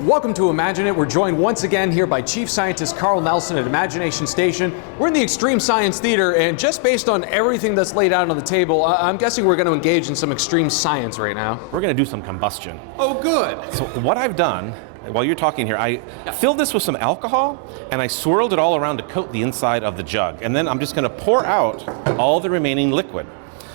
Welcome to Imagine It. We're joined once again here by Chief Scientist Carl Nelson at Imagination Station. We're in the Extreme Science Theater, and just based on everything that's laid out on the table, I'm guessing we're going to engage in some extreme science right now. We're going to do some combustion. Oh, good. So what I've done, while you're talking here, I filled this with some alcohol, and I swirled it all around to coat the inside of the jug. And then I'm just going to pour out all the remaining liquid.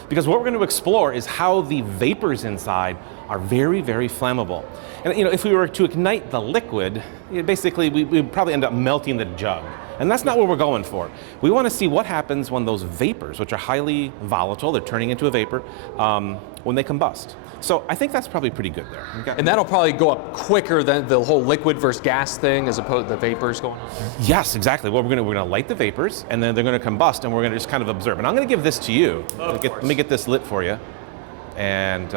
Because what we're going to explore is how the vapors inside are very, very flammable. And if we were to ignite the liquid, basically we'd probably end up melting the jug. And that's not what we're going for. We want to see what happens when those vapors, which are highly volatile, they're turning into a vapor, when they combust. So I think that's probably pretty good there. And that'll probably go up quicker than the whole liquid versus gas thing, as opposed to the vapors going on there? Yes, exactly. Well, we're going to light the vapors, and then they're going to combust, and we're going to just kind of observe. And I'm going to give this to you. Let me get this lit for you. And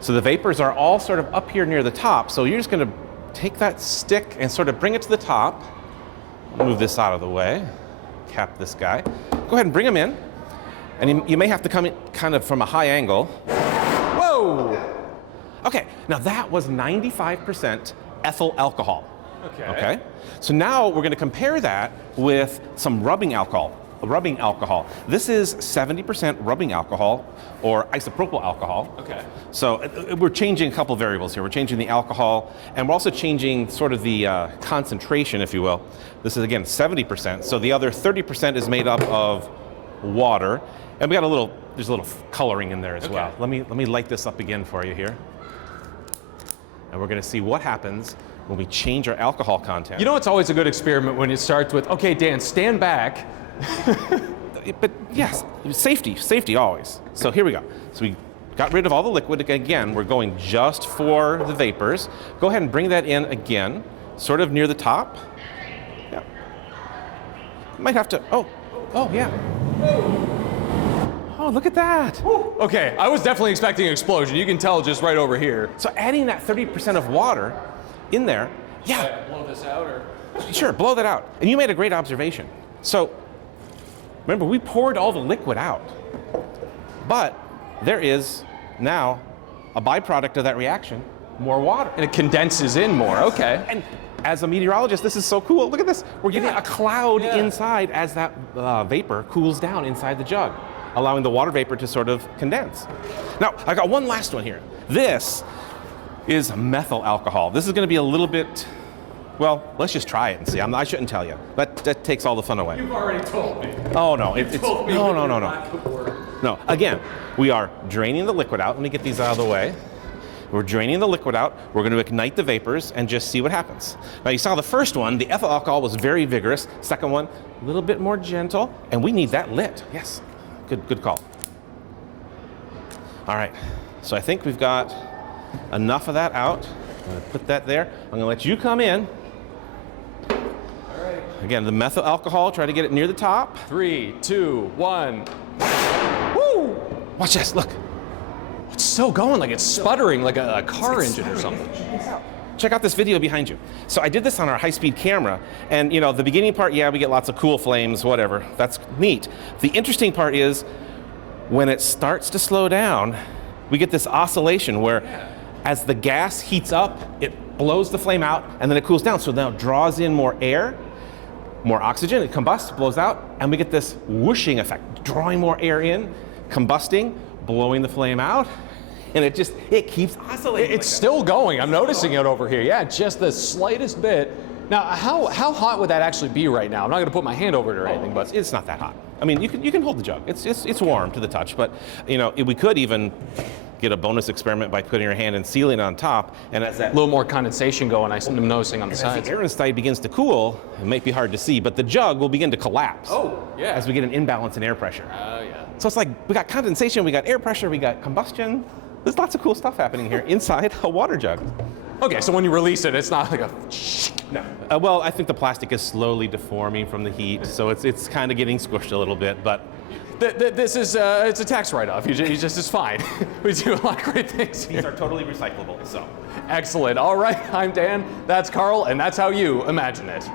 so the vapors are all sort of up here near the top. So you're just going to take that stick and sort of bring it to the top. Move this out of the way. Cap this guy. Go ahead and bring him in. And you may have to come in kind of from a high angle. Whoa! Okay, now that was 95% ethyl alcohol. Okay. So now we're going to compare that with some rubbing alcohol. This is 70% rubbing alcohol or isopropyl alcohol. Okay. So we're changing a couple variables here. We're changing the alcohol, and we're also changing sort of the concentration, if you will. This is again 70%. So the other 30% is made up of water, and we got there's a little coloring in there as well. Let me light this up again for you here, and we're going to see what happens when we change our alcohol content. You know, it's always a good experiment when it starts with, okay, Dan, stand back. But yes, safety always. So here we go. So we got rid of all the liquid. Again, we're going just for the vapors. Go ahead and bring that in again, sort of near the top. Yeah. Might have to, oh yeah. Oh, look at that. Okay, I was definitely expecting an explosion. You can tell just right over here. So adding that 30% of water in there, yeah. Blow this out or? Sure, blow that out. And you made a great observation. So remember, we poured all the liquid out, but there is now a byproduct of that reaction, more water. And it condenses in more, okay. And as a meteorologist, this is so cool. Look at this. We're getting a cloud inside as that vapor cools down inside the jug, allowing the water vapor to sort of condense. Now, I got one last one here. This is methyl alcohol. This is going to be a little bit, well, let's just try it and see. I shouldn't tell you. That takes all the fun away. You've already told me. Oh, no. No, again, we are draining the liquid out. Let me get these out of the way. We're draining the liquid out. We're going to ignite the vapors and just see what happens. Now, you saw the first one, the ethyl alcohol was very vigorous. Second one, a little bit more gentle, and we need that lit. Yes, good call. All right, so I think we've got enough of that out. I'm going to put that there. I'm going to let you come in. All right. Again, the methyl alcohol, try to get it near the top. 3, 2, 1. Woo! Watch this, look. It's still going, like it's sputtering like a car engine or something. Check out this video behind you. So I did this on our high-speed camera, and the beginning part, we get lots of cool flames, whatever. That's neat. The interesting part is when it starts to slow down, we get this oscillation where as the gas heats up, it blows the flame out, and then it cools down. So now it draws in more air, more oxygen, it combusts, blows out, and we get this whooshing effect, drawing more air in, combusting, blowing the flame out, and it keeps oscillating. It's still going. I'm noticing it over here. Yeah, just the slightest bit. Now, how hot would that actually be right now? I'm not going to put my hand over it or anything, but it's not that hot. I mean, you can hold the jug. It's warm to the touch, but we could even get a bonus experiment by putting your hand and sealing it on top, and as that a little more condensation going, I'm noticing on the sides. As the air inside begins to cool, it might be hard to see, but the jug will begin to collapse. Oh, yeah. As we get an imbalance in air pressure. Oh, yeah. So it's like we got condensation, we got air pressure, we got combustion. There's lots of cool stuff happening here inside a water jug. Okay, so when you release it, it's not like a... No. Well, I think the plastic is slowly deforming from the heat, so it's kind of getting squished a little bit, but... This is, it's a tax write-off. It's fine. We do a lot of great things here. These are totally recyclable, so. Excellent. All right, I'm Dan, that's Carl, and that's how you imagine it.